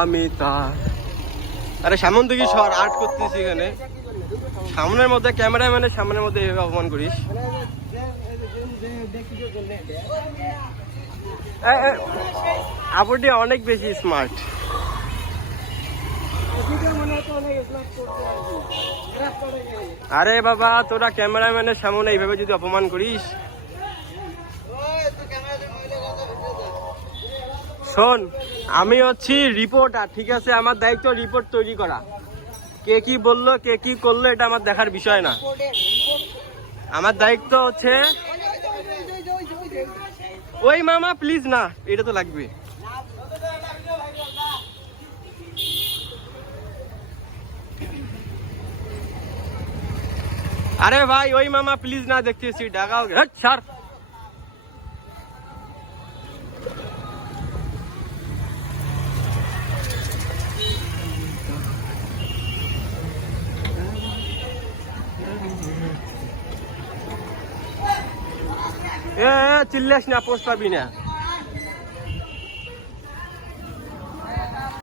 আমি তার। আরে, সামন থেকে সর, আর্ট করতেছি এখানে। সামনের মধ্যে ক্যামেরাম্যানের সামনের মধ্যে এভাবে অপমান করিস। আপুটি অনেক বেশি স্মার্ট আরে বাবা, তোরা ক্যামেরাম্যানের সামনে এইভাবে যদি অপমান করিস শোন আমি হচ্ছি রিপোর্টার ঠিক আছে? আমার দায়িত্ব রিপোর্ট তৈরি করা। কে কি বলল কে কি করল এটা আমার দেখার বিষয় না। আমার দায়িত্ব হচ্ছে ওই মামা প্লিজ না এটা তো লাগবে। আরে ভাই ওই মামা প্লিজ না দেখতেছি ডাকাও হ্যাট, Ya, jelas ni apa sebab?